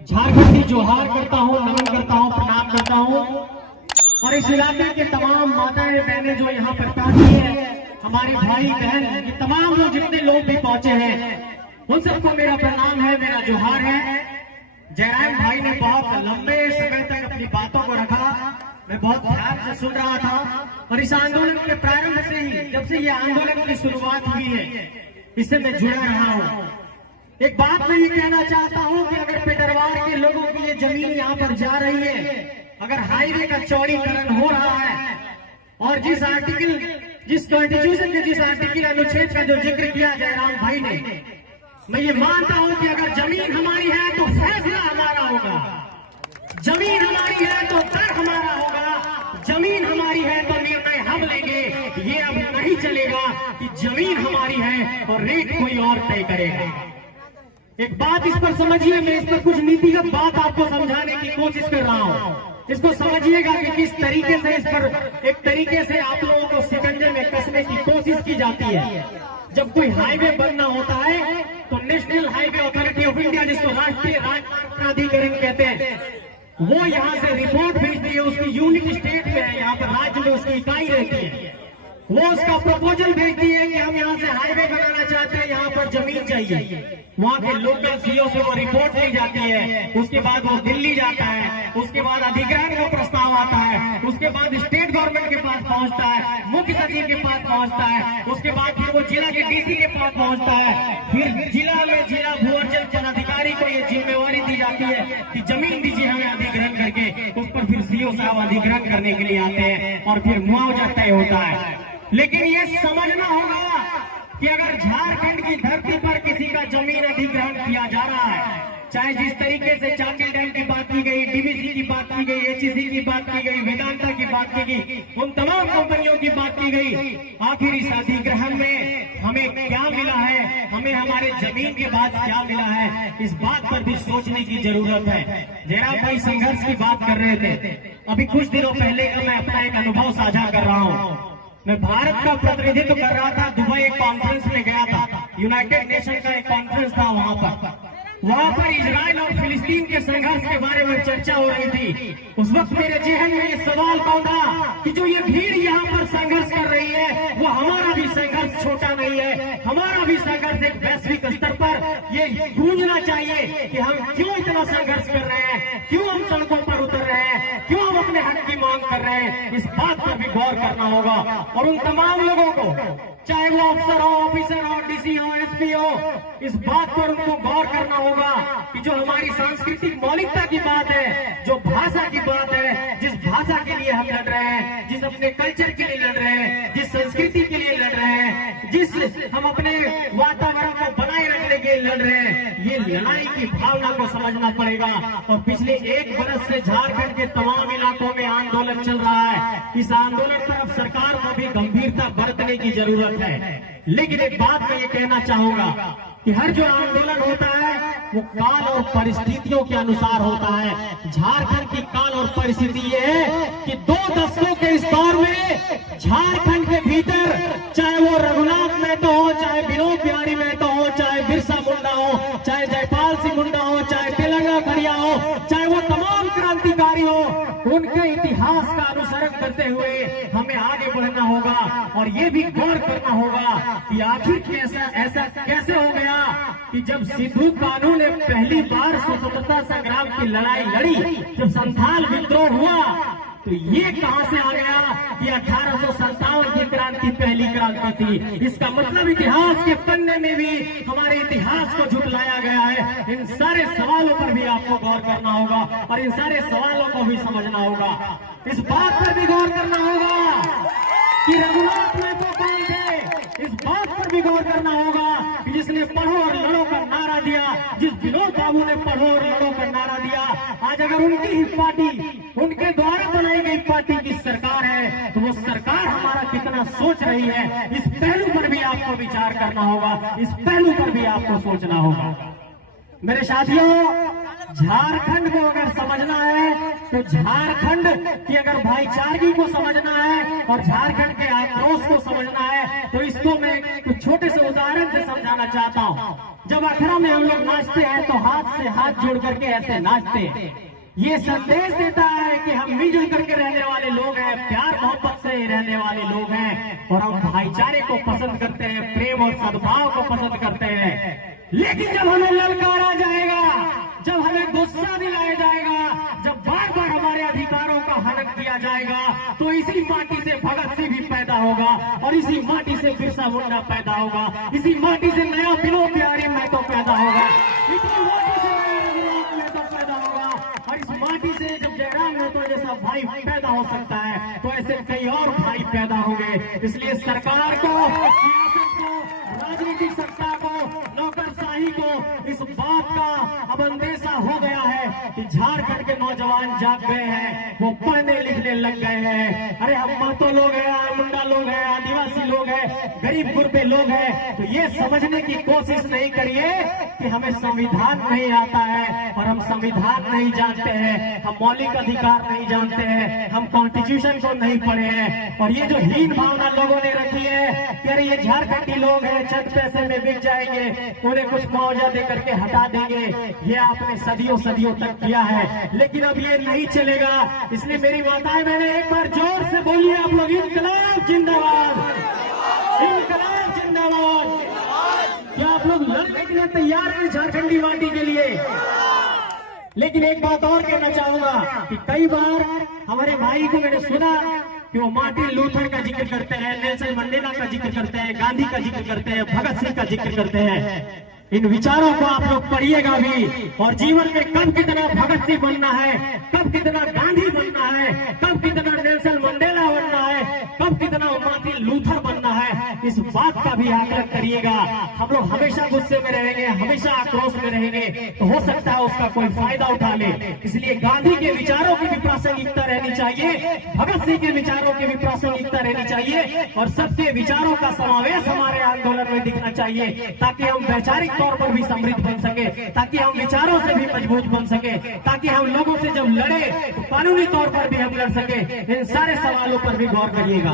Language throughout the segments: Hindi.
झारखंड की जोहार करता हूँ, नमन करता हूँ, प्रणाम करता हूँ। और इस इलाके के तमाम माताएं बहनें जो यहाँ पर पहुंची है, हमारे भाई बहन, ये तमाम लोग जितने लोग भी पहुंचे हैं, उन सबको मेरा प्रणाम है, मेरा जोहार है। जयराम भाई ने बहुत लंबे समय तक अपनी बातों को रखा, मैं बहुत ध्यान से सुन रहा था। और इस आंदोलन के प्रारंभ से ही, जब से ये आंदोलन की शुरुआत हुई है, इससे मैं जुड़ा रहा हूँ। एक बात मैं ये कहना चाहता हूँ कि अगर पेटरवार के लोगों की ये जमीन यहाँ पर जा रही है, अगर हाईवे का चौड़ीकरण हो रहा है, और जिस कॉन्स्टिट्यूशन के जिस आर्टिकल अनुच्छेद का जो जिक्र किया जयराम भाई ने, मैं ये मानता हूं कि अगर जमीन हमारी है तो फैसला हमारा होगा, जमीन हमारी है तो कर हमारा होगा, जमीन हमारी है तो निर्णय हम लेंगे। ये अब नहीं चलेगा कि जमीन हमारी है और रेट कोई और तय करेगा। एक बात इस पर समझिए, मैं इस पर कुछ नीतिगत बात आपको समझाने की कोशिश कर रहा हूं। इसको समझिएगा कि किस तरीके से इस पर एक तरीके से आप लोगों को शिकंजे में कसने की कोशिश की जाती है। जब कोई हाईवे बनना होता है तो national highway authority of India, जिसको राष्ट्रीय राजमार्ग प्राधिकरण कहते हैं, वो यहाँ से रिपोर्ट भेजती है। उसकी यूनिट स्टेट में है, यहाँ पर राज्य में उसकी इकाई रहती है। वो उसका प्रपोजल भेजती है कि हम यहाँ से हाईवे बनाना चाहते हैं, यहाँ पर जमीन चाहिए। वहाँ के लोकल सीओ से वो रिपोर्ट ली जाती है, उसके बाद वो दिल्ली जाता है, उसके बाद अधिग्रहण का प्रस्ताव आता है, उसके बाद स्टेट गवर्नमेंट के पास पहुँचता है, मुख्य सचिव के पास पहुँचता है, उसके बाद फिर वो जिला के डीसी के पास पहुँचता है, फिर जिला में जिला भू अर्जन पदाधिकारी को ये जिम्मेवारी दी जाती है कि जमीन दीजिए हमें अधिग्रहण करके। उस पर फिर सीओ साहब अधिग्रहण करने के लिए आते हैं और फिर मुआवजा तय होता है। लेकिन ये समझना होगा कि अगर झारखंड की धरती पर किसी का जमीन अधिग्रहण किया जा रहा है, चाहे जिस तरीके से चाकिल डैम की बात की गई, डीवीसी की बात की गई, एचईसी की बात की गई, वेदांता की बात की गई, उन तमाम कंपनियों की बात की गई, आखिर इस अधिग्रहण में हमें क्या मिला है, हमें हमारे जमीन के बाद क्या मिला है, इस बात पर भी सोचने की जरूरत है। जयराम भाई संघर्ष की बात कर रहे थे, अभी कुछ दिनों पहले का मैं अपना एक अनुभव साझा कर रहा हूँ। मैं भारत का प्रतिनिधित्व कर रहा था, दुबई एक कॉन्फ्रेंस में गया था, यूनाइटेड नेशन का एक कॉन्फ्रेंस था। वहां पर इजराइल और फिलिस्तीन के संघर्ष के बारे में चर्चा हो रही थी। उस वक्त मेरे जहन में ये सवाल पौधा कि जो ये भीड़ यहाँ पर संघर्ष कर रही है, वो हमारा भी संघर्ष छोटा नहीं है, हमारा भी संघर्ष एक वैश्विक स्तर पर ये गूंजना चाहिए कि हम क्यों इतना संघर्ष कर रहे हैं, क्यों हम सड़कों पर उतर रहे हैं, क्यों हम अपने हक की मांग कर रहे हैं। इस बात पर भी गौर करना होगा। और उन तमाम लोगों को, चाहे वो अफसर हो, ऑफिसर हो, डीसी हो, एसपी हो, इस बात पर उनको गौर करना होगा कि जो हमारी सांस्कृतिक मौलिकता की बात है, जो भाषा की बात है, जिस भाषा के लिए हम लड़ रहे हैं, जिस अपने कल्चर के लिए लड़ रहे हैं, जिस संस्कृति के लिए लड़ रहे हैं, जिस हम अपने वातावरण को बनाए रखने के लिए लड़ रहे हैं, ये लड़ाई की भावना को समझना पड़ेगा। और पिछले एक बरस से झारखंड के तमाम इलाकों में आंदोलन चल रहा है। इस आंदोलन पर अब सरकार को भी गंभीरता बरतने की जरूरत है। लेकिन एक बात मैं ये कहना चाहूंगा कि हर जो आंदोलन होता है वो काल और परिस्थितियों के अनुसार होता है। झारखंड की काल और परिस्थिति ये है कि 2 दशकों के इस दौर में झारखंड के भीतर, चाहे वो रघुनाथ महतो हो, चाहे विनोद बिहारी महतो हो, चाहे बिरसा मुंडा हो, चाहे जयपाल सिंह मुंडा हो, चाहे तेलंगा खड़िया हो, चाहे वो तमाम क्रांतिकारी हो, उनके इतिहास का अनुसरण करते हुए हमें आगे बढ़ना होगा। और ये भी गौर करना होगा कि आखिर ऐसा कैसे हो गया कि जब सिद्धू कान्हू ने पहली बार स्वतंत्रता संग्राम की लड़ाई लड़ी, जब संथाल विद्रोह हुआ, तो ये कहां से आ गया कि 1857 की क्रांति पहली क्रांति थी। इसका मतलब इतिहास के पन्ने में भी हमारे इतिहास को झुटलाया गया है। इन सारे सवालों पर भी आपको गौर करना होगा और इन सारे सवालों को भी समझना होगा। इस बात पर भी गौर करना होगा कि रघुनाथ महतो कौन थे, इस बात पर भी गौर करना होगा कि जिसने पढ़ो और लड़ो का नारा दिया, जिस विनोद बाबू ने पढ़ो और लड़ो का नारा दिया, आज अगर उनकी ही पार्टी, उनके द्वारा बनाई गई पार्टी की सरकार है, तो वो सरकार हमारा कितना सोच रही है, इस पहलू पर भी आपको विचार करना होगा, इस पहलू पर भी आपको सोचना होगा। मेरे साथियों, झारखंड को अगर समझना है तो झारखंड की अगर भाईचारगी को समझना है और झारखंड के आक्रोश को समझना है तो इसको मैं कुछ छोटे से उदाहरण से समझाना चाहता हूं। जब अखड़ा में हम लोग नाचते हैं तो हाथ से हाथ जोड़ करके ऐसे नाचते हैं। ये संदेश देता है कि हम मिलजुल करके रहने वाले लोग हैं, प्यार मोहब्बत से रहने वाले लोग हैं और हम भाईचारे को पसंद करते हैं, प्रेम और सद्भाव को पसंद करते हैं। लेकिन जब हमें ललकारा जाएगा, जब हमें गुस्सा दिलाया जाएगा, जब बार बार हमारे अधिकारों का हनन किया जाएगा, तो इसी माटी से भगत सिंह भी पैदा होगा और इसी माटी से बिरसा मुंडा पैदा होगा, इसी माटी से नया विनोद बिहारी महतो पैदा होगा, इसी माटी से नया रघुनाथ महतो पैदा होगा और इस माटी से जब जयराम महतो जैसा भाई पैदा हो सकता है तो ऐसे कई और भाई पैदा होंगे। इसलिए सरकार को, सियासत को, राजनीतिक सत्ता को, नौकरशाही को इस बात का अब अंदेशा हो गया है कि झारखंड के नौजवान जाग गए हैं, वो पढ़ने लिखने लग गए हैं। अरे हम महतो लोग हैं, मुंडा लोग हैं, आदिवासी लोग हैं, गरीब गुरबे लोग हैं, तो ये समझने की कोशिश नहीं करिए कि हमें संविधान नहीं आता है और हम संविधान नहीं जानते हैं, हम मौलिक अधिकार नहीं जानते हैं, हम कॉन्स्टिट्यूशन को नहीं पढ़े हैं। और ये जो हीन भावना लोगों ने रखी है कि अरे ये झारखंडी लोग हैं, चंद पैसे में बिक जाएंगे, उन्हें कुछ मुआवजा दे करके हटा देंगे, ये आपने सदियों सदियों तक किया है, लेकिन अब ये नहीं चलेगा। इसलिए मेरी माताएं मैंने एक बार जोर से बोलिए आप लोग, इनकलाब जिंदाबाद, इनकलाब जिंदाबाद। क्या आप लोग लड़ने के लिए तैयार हैं झारखंडी माटी के लिए? लेकिन एक बात और कहना चाहूंगा कि कई बार हमारे भाई को मैंने सुना कि वो मार्टिन लूथर का जिक्र करते हैं, नेल्सन मंडेला का जिक्र करते हैं, गांधी का जिक्र करते हैं, भगत सिंह का जिक्र करते हैं। इन विचारों को आप लोग पढ़िएगा भी और जीवन में कब कितना भगत सिंह बनना है, कब कितना गांधी बनना है, कब कितना नेल्सन मंडेला बनना है, कब कितना मार्टिन लूथर बनना है, इस बात का भी आकलन करिएगा। हम लोग हमेशा गुस्से में रहेंगे, हमेशा आक्रोश में रहेंगे तो हो सकता है उसका कोई फायदा उठा ले। इसलिए गांधी के विचारों की भी प्रासंगिकता रहनी चाहिए, भगत सिंह के विचारों की भी प्रासंगिकता रहनी चाहिए और सबके विचारों का समावेश हमारे आंदोलन में दिखना चाहिए, ताकि हम वैचारिक तौर पर भी समृद्ध बन सके, ताकि हम विचारों से भी मजबूत बन सके, ताकि हम लोगों से जब लड़े तो कानूनी तौर पर भी हम लड़ सके। इन सारे सवालों पर भी गौर करिएगा।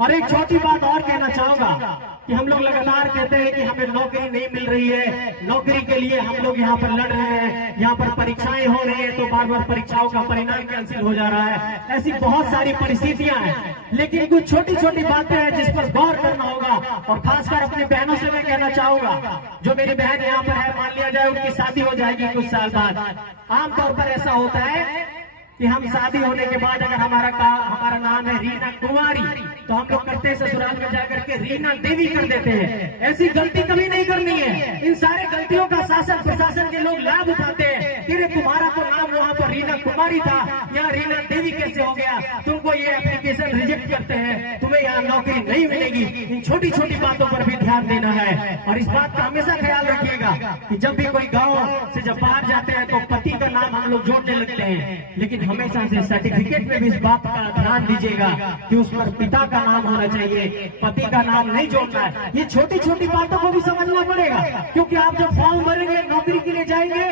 और एक छोटी बात और कहना चाहूंगा कि हम लोग लगातार कहते हैं कि हमें नौकरी नहीं मिल रही है, नौकरी के लिए हम लोग यहाँ पर लड़ रहे हैं, यहाँ पर परीक्षाएं हो रही है तो बार बार परीक्षाओं का परिणाम कैंसिल हो जा रहा है, ऐसी बहुत सारी परिस्थितियां हैं। लेकिन कुछ छोटी छोटी बातें हैं जिस पर गौर करना होगा और खासकर अपनी बहनों से मैं कहना चाहूंगा, जो मेरी बहन यहाँ पर है, मान लिया जाए उनकी शादी हो जाएगी कुछ साल बाद। आमतौर पर ऐसा होता है कि हम शादी होने के बाद अगर हमारा नाम है रीना कुमारी तो हम लोग करते हैं ससुराल में जाकर के रीना देवी कर देते हैं। ऐसी गलती कभी नहीं करनी है। इन सारे गलतियों का शासन प्रशासन के लोग लाभ उठाते हैं कि रे तुम्हारा तो नाम वहाँ पर रीना कुमारी था, यहाँ रीना देवी कैसे हो गया, तुमको ये एप्लीकेशन रिजेक्ट करते हैं, तुम्हें यहाँ नौकरी नहीं मिलेगी। इन छोटी छोटी बातों पर भी ध्यान देना है और इस बात का हमेशा ख्याल रखिएगा कि जब भी कोई गाँव से जब बाहर जाते हैं तो पति का नाम हम लोग जोड़ने लगते हैं, लेकिन हमेशा से सर्टिफिकेट में भी इस बात का ध्यान दीजिएगा कि उस पर पिता का नाम होना चाहिए, पति का नाम नहीं जोड़ना है। ये छोटी छोटी बातों को भी समझना पड़ेगा, क्योंकि आप जब फॉर्म भरेंगे नौकरी के लिए जाएंगे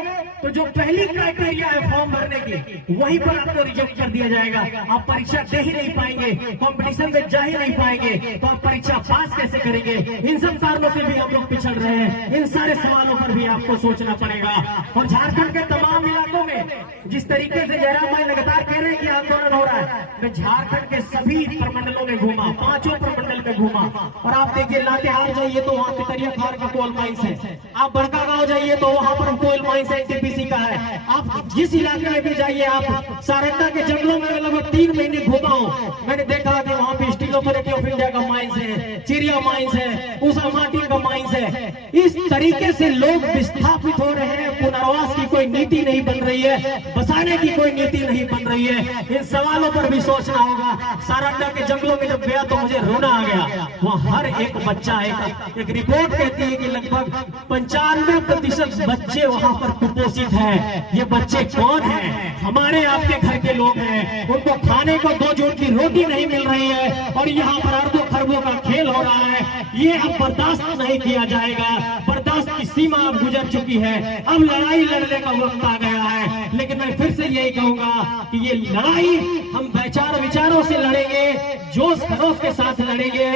तो जो पहली क्राइटेरिया है फॉर्म भरने की वहीं पर आपको रिजेक्ट कर दिया जाएगा। आप परीक्षा दे ही नहीं पाएंगे, कंपटीशन में जा ही नहीं पाएंगे, तो आप परीक्षा पास कैसे करेंगे। इन सब कारणों से भी हम लोग पिछड़ रहे हैं। इन सारे सवालों पर भी आपको सोचना पड़ेगा। और झारखंड के तमाम इलाकों में जिस तरीके से जयराम भाई लगातार कह रहे हैं कि आंदोलन हो रहा है, मैं झारखंड के सभी प्रमंडलों में घूमा, 5 प्रमंडल में घूमा और आप देखिए लातेहार जाइए तो वहाँ पितरिया खार का कोल माइंस है, आप बड़का गांव जाइए तो वहाँ पर कोल माइंस है, टीपीसी का है। आप जिस इलाके में भी जाइए, आप सारंगा के जंगलों में लगभग 3 महीने घूमा हूँ, मैंने देखा कि वहाँ पे स्टील अथॉरिटी ऑफ इंडिया का माइंस है, चिरिया माइंस है, उषा मार्टिन का माइंस है। इस तरीके से लोग विस्थापित हो रहे हैं, पुनर्वास की कोई नीति नहीं बन रही है, बसाने की कोई नीति नहीं बन रही है। इन सवालों पर भी सोचना होगा। सारंगा के जंगलों में जब गया तो मुझे रोना आ गया। वहाँ हर एक बच्चा, एक रिपोर्ट कहती है कि लगभग 95% बच्चे वहाँ पर कुपोषित हैं। ये बच्चे कौन हैं? हमारे आपके घर के लोग हैं। उनको खाने को 2 जोड़ की रोटी नहीं मिल रही है और यहाँ पर अरबों खरबों का खेल हो रहा है। ये अब बर्दाश्त नहीं किया जाएगा। बर्दाश्त की सीमा अब गुजर चुकी है। अब लड़ाई लड़ने का वक्त आ गया है। लेकिन मैं फिर से यही कहूंगा कि ये लड़ाई हम विचारों से लड़ेंगे, जोश खरोश के साथ लड़ेंगे।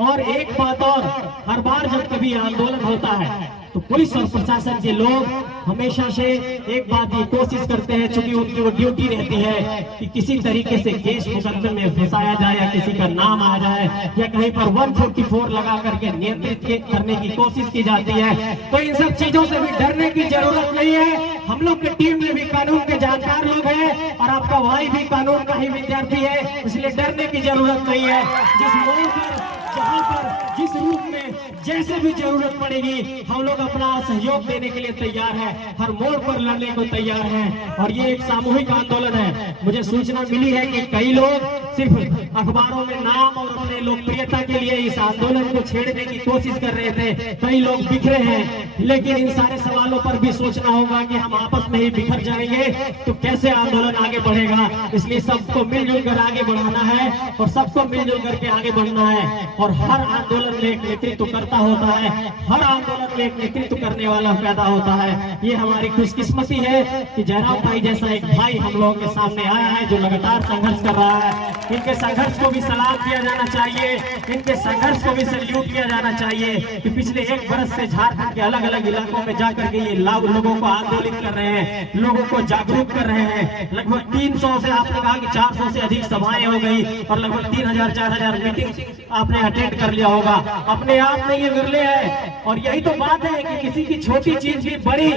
और एक बात और, हर बार जब कभी आंदोलन होता है तो पुलिस और प्रशासन के लोग हमेशा से एक बात की कोशिश करते हैं, चूंकि उनकी वो ड्यूटी रहती है कि किसी तरीके से केस मुकदमे में फंसाया जाए या किसी का नाम आ जाए या कहीं पर 144 लगा करके नियंत्रित करने की कोशिश की जाती है। तो इन सब चीजों से भी डरने की जरूरत नहीं है। हम लोग की टीम में भी कानून के जानकार लोग हैं और आपका भाई भी कानून का ही विद्यार्थी है, इसलिए डरने की जरूरत नहीं है। जिस मोड़ पर, जहां पर, जिस रूप में जैसे भी जरूरत पड़ेगी हम लोग अपना सहयोग देने के लिए तैयार हैं, हर मोड़ पर लड़ने को तैयार हैं। और ये एक सामूहिक आंदोलन है। मुझे सूचना मिली है कि कई लोग सिर्फ अखबारों में नाम और अपने लोकप्रियता के लिए इस आंदोलन को छेड़ने की कोशिश कर रहे थे। कई लोग बिखरे हैं, लेकिन इन सारे सवालों पर भी सोचना होगा कि हम आपस में ही बिखर जाएंगे तो कैसे आंदोलन आगे बढ़ेगा। इसलिए सबको मिलजुल कर आगे बढ़ाना है और सबको मिलजुल करके आगे बढ़ना है। और हर आंदोलन में एक नेतृत्व करता होता है, हर आंदोलन में एक नेतृत्व करने वाला पैदा होता है। ये हमारी खुशकिस्मती है कि जयराम भाई जैसा एक भाई हम लोगों के सामने आया है जो लगातार संघर्ष कर रहा है। इनके संघर्ष को भी सलाम किया जाना चाहिए, इनके संघर्ष को भी सैल्यूट किया जाना चाहिए कि पिछले 1 वर्ष से झारखंड के अलग अलग इलाकों में जाकर के ये लोगों को आंदोलित कर रहे हैं, लोगों को जागरूक कर रहे हैं। लगभग 300 से आपने कहा कि 400 से अधिक सभाएं हो गई और लगभग 3000-4000 मीटिंग आपने अटेंड कर लिया होगा। अपने आप में ये विरले है और यही तो बात है कि किसी की छोटी चीज भी बड़ी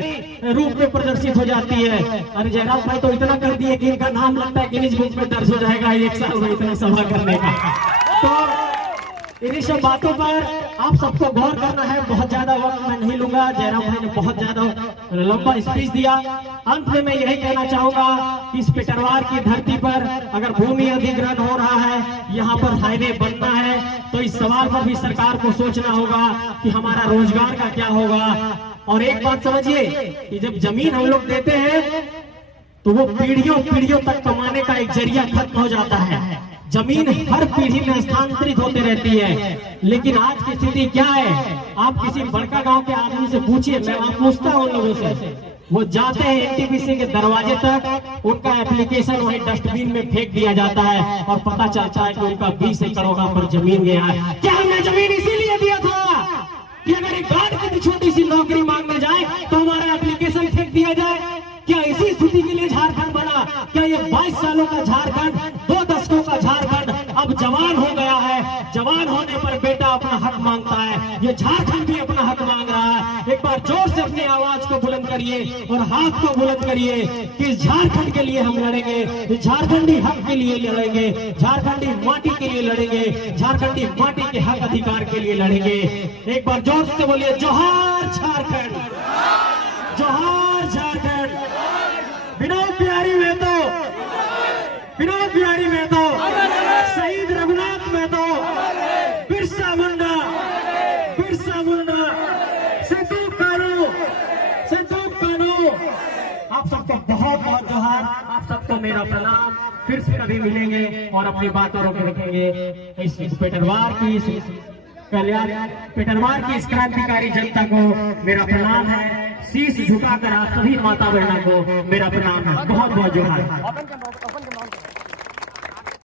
रूप में प्रदर्शित हो जाती है। अरे जयराम भाई तो इतना कर दिए कि इनका नाम लगता है गिनीज बुक में दर्ज हो जाएगा 1 साल में इतना सभा करने का। तो इन्हीं सब बातों पर आप सबको गौर करना है। बहुत ज्यादा वक्त मैं नहीं लूंगा, जयराम भाई ने बहुत ज्यादा लंबा स्पीच दिया। अंत में मैं यही कहना चाहूंगा कि इस पेटरवार की धरती पर अगर भूमि अधिग्रहण हो रहा है, यहाँ पर हाईवे बनना है, तो इस सवाल पर भी सरकार को सोचना होगा कि हमारा रोजगार का क्या होगा। और एक बात समझिए कि जब जमीन हम लोग देते हैं तो वो पीढ़ियों तक कमाने का एक जरिया खत्म हो जाता है। जमीन हर पीढ़ी में स्थानांतरित होती रहती है, लेकिन आज की स्थिति क्या है? आप किसी बड़का गांव के आदमी से पूछिए, मैं वहां पूछता हूं उन लोगों से, वो जाते हैं एनटीपीसी के दरवाजे तक, उनका एप्लीकेशन वहीं डस्टबिन में फेंक दिया जाता है और पता चलता है कि उनका 20 एकड़ पर जमीन गया है। क्या हमने जमीन इसीलिए दिया था कि अगर एक गार्ड की छोटी सी नौकरी मांगने जाए तो हमारा एप्लीकेशन फेंक दिया जाए? क्या इसी स्थिति के लिए झारखंड बना? क्या ये 22 सालों का झारखंड, 2 दशकों का झारखंड अब जवान हो गया है? जवान होने पर बेटा अपना हक मांगता है, ये झारखंड भी अपना हक मांग रहा है। एक बार जोर से अपनी आवाज को बुलंद करिए और हाथ को बुलंद करिए कि झारखंड के लिए हम लड़ेंगे, झारखंडी हक के लिए लड़ेंगे, झारखंडी माटी के लिए लड़ेंगे, झारखंडी माटी के हक अधिकार के लिए लड़ेंगे। एक बार जोर से बोलिए, जोहार झारखंड, जोहार झारखंड। विनोद बिहारी महतो, विनोद बिहारी महतो, शहीद रघुनाथ महतो, बिरसा मुंडा, बिरसा मुंडा, सिद्धू कानू, सिद्धू कानू। आप सबको बहुत बहुत जोहार, आप सबको मेरा प्रणाम। फिर से कभी मिलेंगे और अपनी बातों रोके रखेंगे। इस पेटरवार की पेटरवार की इस क्रांतिकारी जनता को मेरा प्रणाम है। शीश झुकाकर आप सभी माता बहनों को मेरा प्रणाम है। बहुत बहुत जोहार।